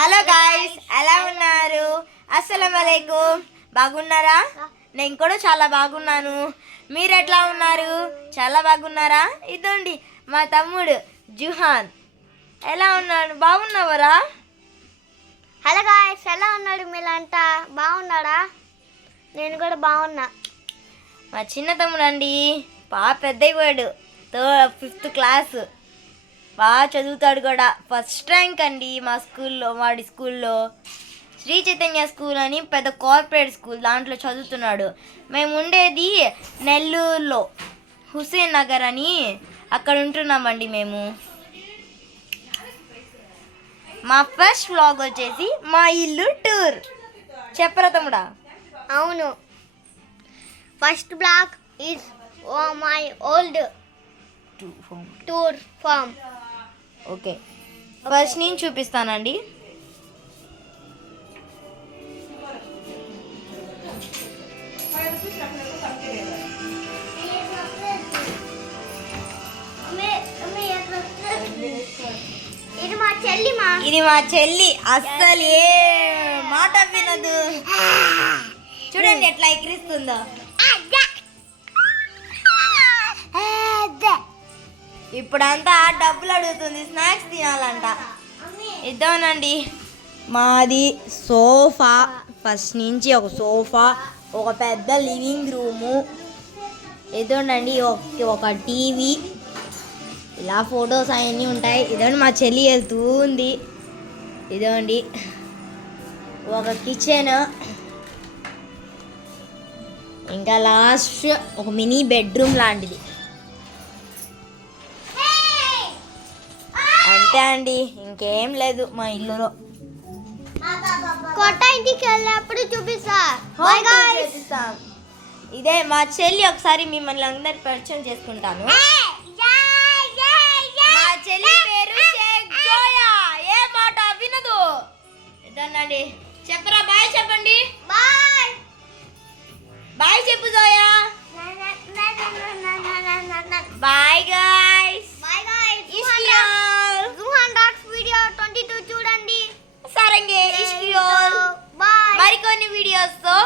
Hello guys, ఎలా ఉన్నారు? అస్సలం వాలేకుం. బాగున్నారా? నేను కూడా చాలా బాగున్నాను. మీరు ఎట్లా ఉన్నారు? చాలా బాగున్నారా? ఇదండి మా తమ్ముడు జుహాన్. ఎలా ఉన్నాడు? బాగున్నావరా? హలో గాయ్స్, ఎలా ఉన్నాడు? మీరంతా బాగున్నారా? నేను కూడా బాగున్నా. మా చిన్న తమ్ముడు అండి, పెద్దయిపోయాడు, 5th క్లాస్. బాగా చదువుతాడు కూడా. ఫస్ట్ ర్యాంక్ అండి మా స్కూల్లో. వాడి స్కూల్లో శ్రీ చైతన్య స్కూల్ అని పెద్ద కార్పొరేట్ స్కూల్, దాంట్లో చదువుతున్నాడు. మేము ఉండేది నెల్లూరులో హుసేన్ నగర్ అని, అక్కడ ఉంటున్నామండి మేము. మా ఫస్ట్ వ్లాగ్ వచ్చేసి మా ఇల్లు టూర్. చెప్పరా తమ్ముడా? అవును, first block is my old tour farm. Okay, first నేను చూపిస్తానండి. ఇది మా చెల్లి అస్సలు ఏ మాట వినదు. చూడండి ఎట్లా ఎక్కిరిస్తుందో. ఇప్పుడంతా డబ్బులు అడుగుతుంది, స్నాక్స్ తినాలంట. ఇద్దామనండి. మాది సోఫా, ఫస్ట్ నుంచి ఒక సోఫా, ఒక పెద్ద లివింగ్ రూము, ఇదండి ఒక టీవీ, ఇలా ఫొటోస్ అవన్నీ ఉంటాయి. ఇదండి మా చెల్లి వెళ్తూ ఉంది. ఇదండి ఒక కిచెన్, ఇంకా లాస్ట్ ఒక మినీ బెడ్రూమ్ లాంటిది. అంతే అండి, ఇంకేం లేదు మా ఇల్లులో. కొత్త ఇంటికి వెళ్ళినప్పుడు చూపిస్తా. ఇదే మా చెల్లి. ఒకసారి మిమ్మల్ని అందరు పరిచయం చేసుకుంటాను. మా చెల్లి పేరు షేక్ జోయా. ఏ మాట వినదు. ఇదనండి. చెప్పరా, బాయ్ చెప్పండి. బాయ్ బాయ్ చెప్పు Zoya. Bye guys. Bye guys. ఇష్కియోల్. జుహాన్ డాక్స్ వీడియో 22 చూడండి. సరంగే ఇష్కియోల్. బాయ్. మరికొన్ని వీడియోస్తో